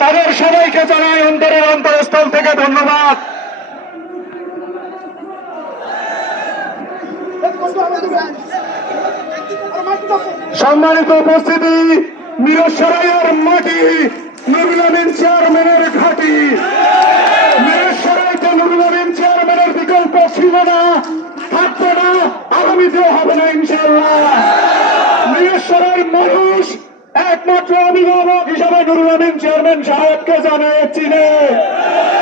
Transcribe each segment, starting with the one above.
তাদের সবাইকে জানাই অন্তরের অন্তরস্থল থেকে ধন্যবাদ। সম্মানিত উপস্থিতি, মিরসরাইয়ের মাটি, নুরুল আমিন চেয়ারম্যানের ঘাঁটি। মিরসরাইতে নুরুল আমিন চেয়ারম্যানের বিকল্প ছিল না, থাকবে না, আগামীতেও হবে না ইনশাআল্লাহ। মিরসরাইয়ের মানুষ একমাত্র অভিভাবক হিসাবে নুরুল আমিন চেয়ারম্যান সাহেবকে জানিয়ে চিনে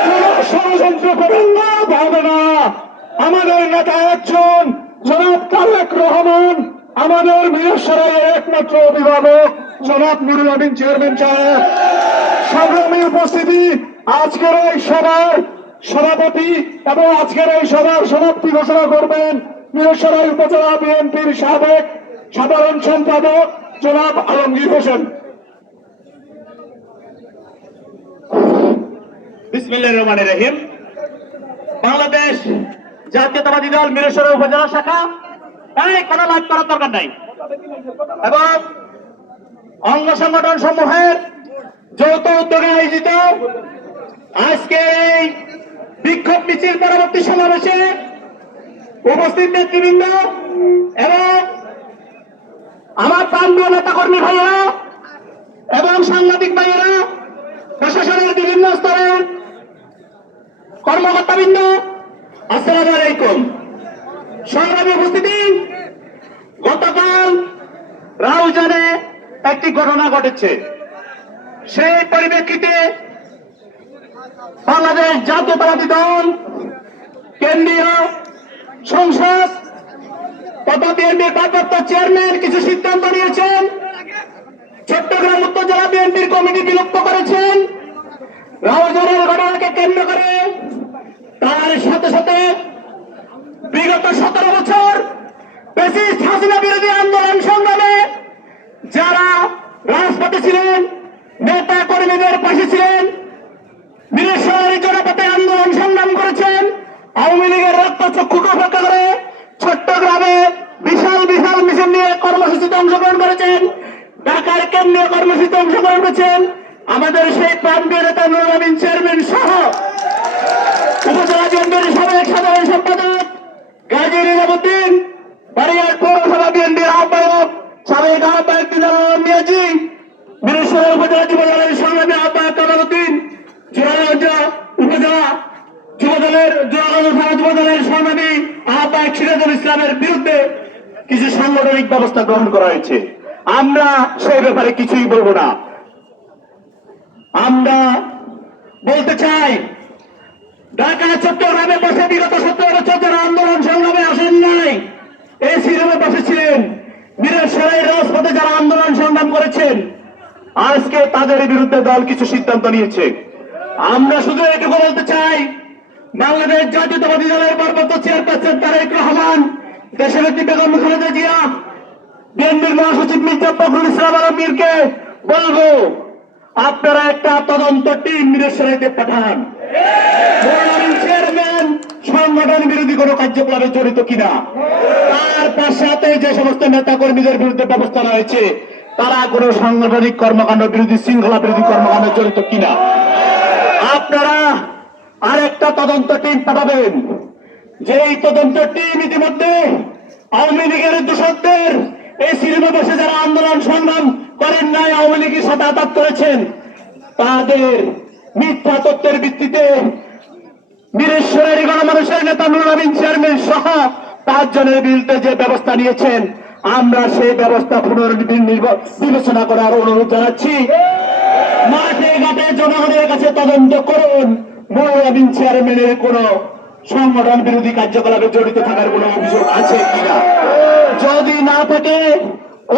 কোন ষড়যন্ত্র করে লাভ হবে না। আমাদের নেতা একজন, জনাব তারেক রহমান, আমাদের মিরসরাইয়ের একমাত্র অভিভাবক জনাব নুরুল আমিন চেয়ারম্যান সাহেব। সংগ্রামী উপস্থিতি, আজকের এই সভার সভাপতি এবং আজকের এই সভার সমাপ্তি ঘোষণা করবেন মিরসরাই উপজেলা বিএনপির সাবেক সাধারণ সম্পাদক জনাব আলমগীর হোসেন। বিসমিল্লাহির রহমানির রহিম। বাংলাদেশ জাতীয়তাবাদী দল মিরসরাই উপজেলা শাখা কোনো লাভ করার দরকার নাই এবং অঙ্গ সংগঠন সমূহের যৌথ উদ্যোগে আয়োজিত আজকে এই বিক্ষোভ মিছিল পরবর্তী সমাবেশে উপস্থিত নেতৃবৃন্দ এবং আমার প্রান্তীয় নেতা কর্মী ভাইয়েরা এবং সাংবাদিক ভাইয়েরা, প্রশাসনের বিভিন্ন স্তরের কর্মকর্তাবৃন্দ, আসসালামু আলাইকুম। সংগ্রামী উপস্থিতি, গতকাল রাউজানে একটি ঘটনা ঘটেছে। সেই পরিপ্রেক্ষিতে বাংলাদেশ জাতীয়তাবাদী দল কেন্দ্রীয় সংসদ তথা বিএনপির ভারপ্রাপ্ত চেয়ারম্যান কিছু সিদ্ধান্ত নিয়েছেন। চট্টগ্রাম উত্তর জেলা বিএনপির কমিটি বিলুপ্ত করেছেন। রাউজানের ঘটনাকে কেন্দ্র করে তার সাথে সাথে বিগত 17 বছর ফ্যাসিস্ট হাসিনা বিরোধী আন্দোলন সংগ্রামে যারা রাজপথে ছিলেন, নেতা কর্মীদের পাশে ছিলেন, মিরসরাই জনপথে আন্দোলন সংগ্রাম করেছেন, আওয়ামী লীগের রক্তচক্ষুকে উপেক্ষা করে চট্টগ্রামে বিশাল বিশাল মিছিল নিয়ে কর্মসূচিতে অংশগ্রহণ করেছেন, ঢাকার কেন্দ্রীয় কর্মসূচিতে অংশগ্রহণ করেছেন আমাদের সেই প্রান্তীয় নেতা নুরুল আমিন চেয়ারম্যান সহ উপজেলা বিএনপির সাবেক সাধারণ সম্পাদক গাজী নিজামুদ্দিন, বাড়িয়ার পৌরসভা বিএনপির আহ্বায়ক সাবেক আহ্বায়ক দিদার মিয়াজি, মিরসরাই উপজেলা যুবদলের সংগ্রামী আহ্বায়ক কামালউদ্দিন, জোরারগঞ্জ উপজেলা যুবদলের সংগ্রামী আহ্বায়ক সিরাজুল ইসলামের বিরুদ্ধে কিছু সাংগঠনিক ব্যবস্থা গ্রহণ করা হয়েছে। আমরা সেই ব্যাপারে কিছুই বলবো না। আমরা বলতে চাই, ঢাকা চট্টগ্রামে বসে বিগত 17 বছর যারা আন্দোলন সংগ্রামে আসেন নাই, এই সিনেমে বসেছিলেন, মিরসরাই রাজপথে যারা আন্দোলন সংগ্রাম করেছেন, আজকে তাদের বিরুদ্ধে দল কিছু সিদ্ধান্ত নিয়েছে। আমরা শুধু এটুকু বলতে চাই, বাংলাদেশ জাতীয়তাবাদী দলের ভারপ্রাপ্ত চেয়ারপারসন তারেক রহমান, দেশনেত্রী বেগম খালেদা জিয়া, বিএনপির মহাসচিব মির্জা ফখরুল ইসলাম আলমগীরকে বলবো, আপনারা একটা তদন্ত টিম মিরসরাইতে পাঠান। চেয়ারম্যান সংগঠন বিরোধী কোন কার্যকলাপে জড়িত কিনা, তার সাথে যে সমস্ত নেতা কর্মীদের বিরুদ্ধে ব্যবস্থা রয়েছে তারা কোন সাংগঠনিক কর্মকাণ্ড বিরোধী, শৃঙ্খলা বিরোধী কর্মকাণ্ডে জড়িত কিনা, আপনারা আরেকটা তদন্ত টিম পাঠাবেন। যেই তদন্ত টিম ইতিমধ্যে আওয়ামী লীগের দূষকদের এই সিনেমা বসে যারা আন্দোলন সংগ্রাম করেন নাই, আওয়ামী লীগের সাথে আঘাত করেছেন, তাদের মিথ্যা তথ্যের ভিত্তিতে মিরসরাই গণমানুষের নেতা নুরুল আমিন চেয়ারম্যান সহ 5 জনের বিরুদ্ধে যে ব্যবস্থা নিয়েছেন, আমরা সেই ব্যবস্থা পুনর্বিবেচনা করার অনুরোধ জানাচ্ছি। মাঠে ঘাটে জনগণের কাছে তদন্ত করুন, নুরুল আমিন চেয়ারম্যানের কোন সংগঠন বিরোধী কার্যকলাপে জড়িত থাকার কোন অভিযোগ আছে কিনা। যদি না থাকে,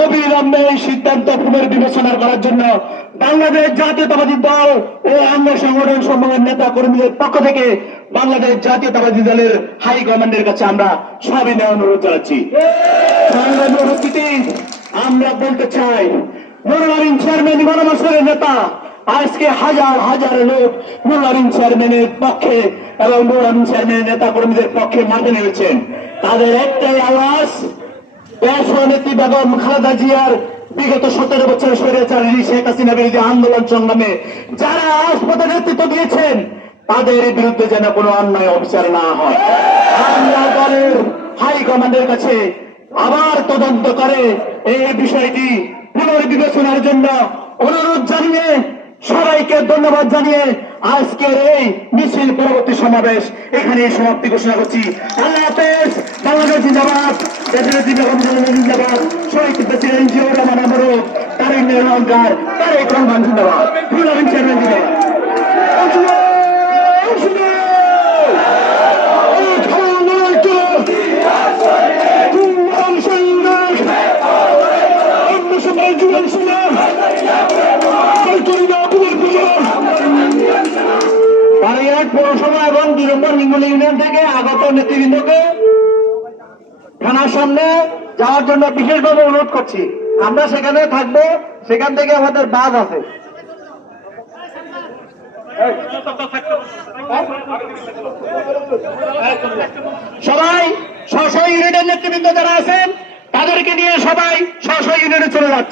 অবিলম্বে এই সিদ্ধান্ত পুনর্বিবেচনা করার জন্য বাংলাদেশ জাতীয়তাবাদী দল ও অঙ্গ সংগঠন সমূহের নেতা কর্মীদের পক্ষ থেকে বাংলাদেশ জাতীয়তাবাদী দলের হাইকমান্ডের কাছে আমরা সবিনয় অনুরোধ জানাচ্ছি। সংগ্রামী উপস্থিতি, আমরা বলতে চাই, নুরুল আমিন চেয়ারম্যান গণমানুষের নেতা, আজকে হাজার হাজার লোক নুরুল আমিন চেয়ারম্যানের পক্ষে এবং নুরুল আমিন চেয়ারম্যানের নেতা কর্মীদের পক্ষে মাঠে নেমেছেন। তাদের একটাই আওয়াজ, দেশনেত্রী বেগম খালেদা জিয়ার বিগত 17 বছর স্বৈরাচারী শেখ হাসিনা বিরোধী আন্দোলন সংগ্রামে যারা রাজপথে নেতৃত্ব দিয়েছেন তাদের বিরুদ্ধে যেন কোনো অন্যায় অবিচার না হয়। আমরা দলের হাইকমান্ডের কাছে আবার তদন্ত করে এই বিষয়টি পুনর্বিবেচনার জন্য অনুরোধ জানিয়ে সবাইকে ধন্যবাদ জানিয়ে আজকের এই মিছিল পরবর্তী সমাবেশ এখানে সমাপ্তি ঘোষণা করছি। আল্লাহ হাফেজ। বাংলাদেশ জিন্দাবাদ, দেশনেত্রী বেগম খালেদা জিন্দাবাদ, শহীদ প্রেসিডেন্ট জিয়াউর রহমান আমরও, তারেক রহমান, তারেক রহমান জিন্দাবাদ, ফুলারিন চেয়ারম্যান জিন্দাবাদ। বারইয়াট পৌরসভা এবং 2 নম্বর হিঙ্গুলি ইউনিয়ন থেকে আগত নেতৃবৃন্দকে থানার সামনে যাওয়ার জন্য বিশেষভাবে অনুরোধ করছি। আমরা সেখানে থাকবো, সেখান থেকে আমাদের বাস আছে। সবাই স্ব স্ব ইউনিটের নেতৃবৃন্দ যারা আছেন তাদেরকে নিয়ে সবাই স্ব স্ব ইউনিটে চলে যাচ্ছে।